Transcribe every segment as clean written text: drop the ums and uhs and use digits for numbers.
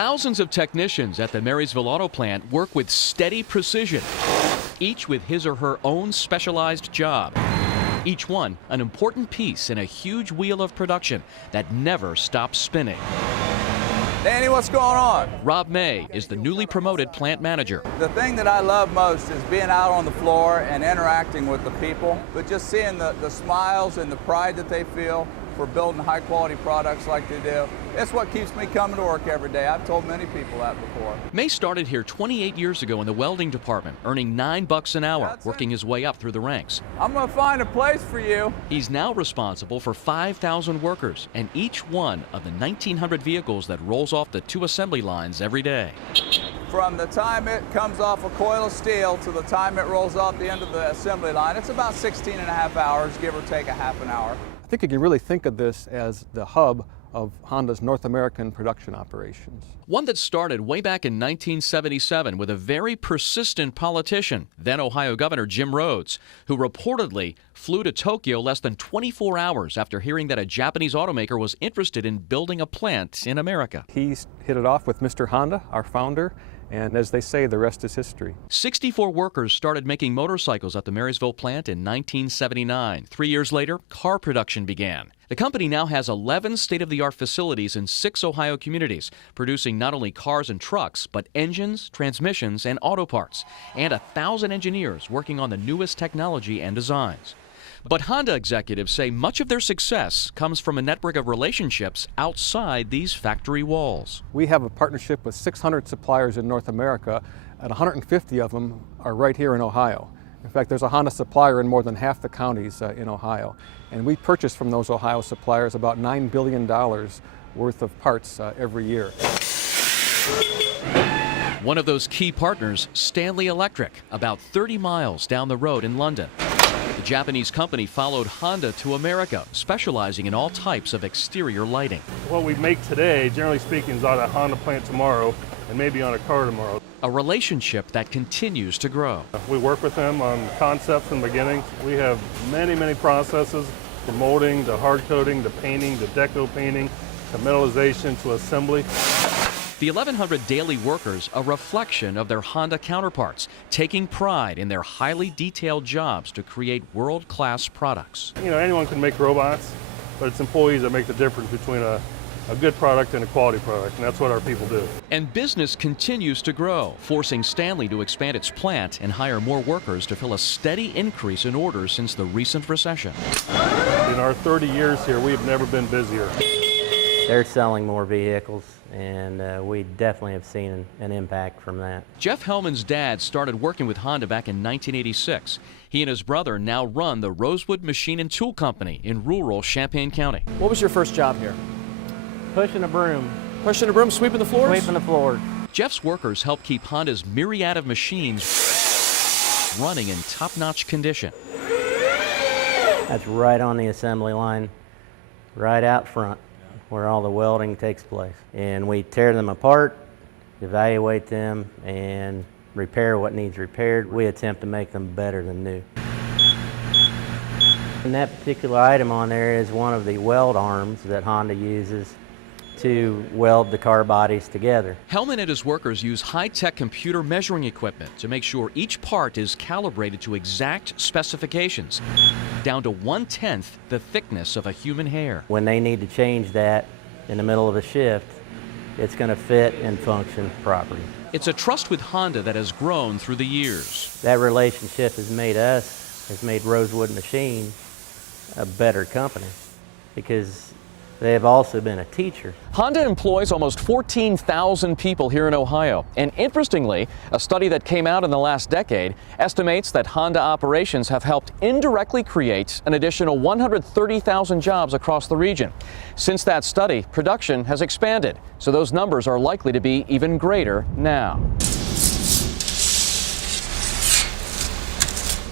Thousands of technicians at the Marysville auto plant work with steady precision, each with his or her own specialized job. Each one an important piece in a huge wheel of production that never stops spinning. Danny, what's going on? Rob May is the newly promoted plant manager. The thing that I love most is being out on the floor and interacting with the people, but just seeing the smiles and the pride that they feel for building high quality products like they do. It's what keeps me coming to work every day. I've told many people that before. May started here 28 years ago in the welding department, earning $9 an hour, working his way up through the ranks. I'm gonna find a place for you. He's now responsible for 5,000 workers and each one of the 1,900 vehicles that rolls off the 2 assembly lines every day. From the time it comes off a coil of steel to the time it rolls off the end of the assembly line, it's about 16 and a half hours, give or take a half an hour. I think you can really think of this as the hub of Honda's North American production operations. One that started way back in 1977 with a very persistent politician, then Ohio Governor Jim Rhodes, who reportedly flew to Tokyo less than 24 hours after hearing that a Japanese automaker was interested in building a plant in America. He hit it off with Mr. Honda, our founder, and as they say, the rest is history. 64 workers started making motorcycles at the Marysville plant in 1979. 3 years later, car production began. The company now has 11 state-of-the-art facilities in 6 Ohio communities, producing not only cars and trucks, but engines, transmissions, and auto parts, and 1,000 engineers working on the newest technology and designs. But Honda executives say much of their success comes from a network of relationships outside these factory walls. We have a partnership with 600 suppliers in North America, and 150 of them are right here in Ohio. In fact, there's a Honda supplier in more than half the counties in Ohio. And we purchase from those Ohio suppliers about $9 billion worth of parts every year. One of those key partners, Stanley Electric, about 30 miles down the road in London. The Japanese company followed Honda to America, specializing in all types of exterior lighting. What we make today, generally speaking, is on a Honda plant tomorrow and maybe on a car tomorrow. A relationship that continues to grow. We work with them on concepts from the beginning. We have many processes, from molding to hard coating to painting to deco painting to metallization to assembly. The 1,100 daily workers, a reflection of their Honda counterparts, taking pride in their highly detailed jobs to create world-class products. You know, anyone can make robots, but it's employees that make the difference between a good product and a quality product, and that's what our people do. And business continues to grow, forcing Stanley to expand its plant and hire more workers to fill a steady increase in orders since the recent recession. In our 30 years here, we have never been busier. They're selling more vehicles, and we definitely have seen an impact from that. Jeff Hellman's dad started working with Honda back in 1986. He and his brother now run the Rosewood Machine and Tool Company in rural Champaign County. What was your first job here? Pushing a broom. Pushing a broom, sweeping the floors? Sweeping the floors. Jeff's workers help keep Honda's myriad of machines running in top-notch condition. That's right on the assembly line, right out front, where all the welding takes place. And we tear them apart, evaluate them, and repair what needs repaired. We attempt to make them better than new. And that particular item on there is one of the weld arms that Honda uses to weld the car bodies together. Hellman and his workers use high-tech computer measuring equipment to make sure each part is calibrated to exact specifications, down to 1/10 the thickness of a human hair. When they need to change that in the middle of a shift, it's going to fit and function properly. It's a trust with Honda that has grown through the years. That relationship has made Rosewood Machine a better company, because they have also been a teacher. Honda employs almost 14,000 people here in Ohio. And interestingly, a study that came out in the last decade estimates that Honda operations have helped indirectly create an additional 130,000 jobs across the region. Since that study, production has expanded, so those numbers are likely to be even greater now.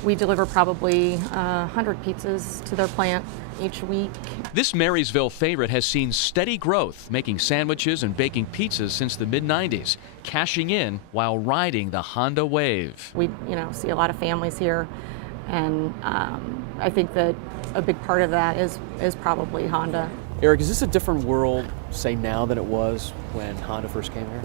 We deliver probably 100 pizzas to their plant each week. This Marysville favorite has seen steady growth, making sandwiches and baking pizzas since the mid-90s, cashing in while riding the Honda wave. We see a lot of families here And I think that a big part of that is probably Honda. Eric, is this a different world, say, now than it was when Honda first came here?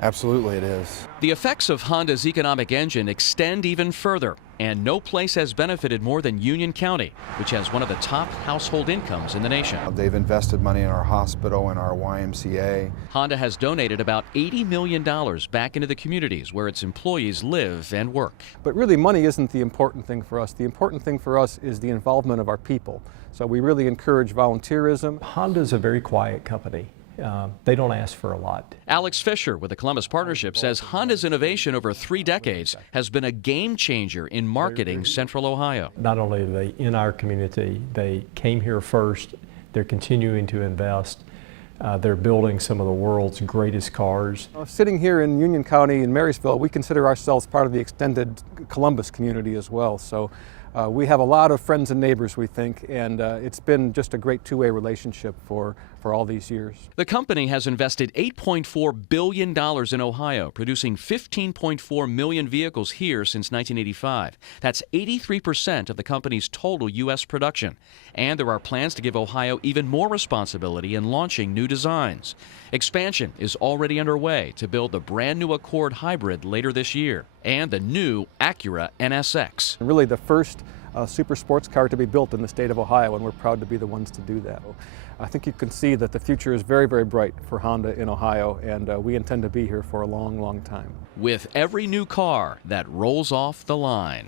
Absolutely it is. The effects of Honda's economic engine extend even further, and no place has benefited more than Union County, which has one of the top household incomes in the nation. They've invested money in our hospital and our YMCA. Honda has donated about $80 million back into the communities where its employees live and work. But really, money isn't the important thing for us. The important thing for us is the involvement of our people. So we really encourage volunteerism. Honda's a very quiet company. They don't ask for a lot. Alex Fisher with the Columbus Partnership says Honda's innovation over 3 decades has been a game changer in marketing Central Ohio. Not only are they in our community, they came here first, they're continuing to invest. They're building some of the world's greatest cars. Sitting here in Union County in Marysville, we consider ourselves part of the extended Columbus community as well. So we have a lot of friends and neighbors, we think, and it's been just a great two-way relationship for all these years. The company has invested $8.4 billion in Ohio, producing 15.4 million vehicles here since 1985. That's 83% of the company's total U.S. production. And there are plans to give Ohio even more responsibility in launching new designs. Expansion is already underway to build the brand new Accord Hybrid later this year and the new Acura NSX. Really the first super sports car to be built in the state of Ohio, and we're proud to be the ones to do that. I think you can see that the future is very, very bright for Honda in Ohio, and we intend to be here for a long, long time. With every new car that rolls off the line.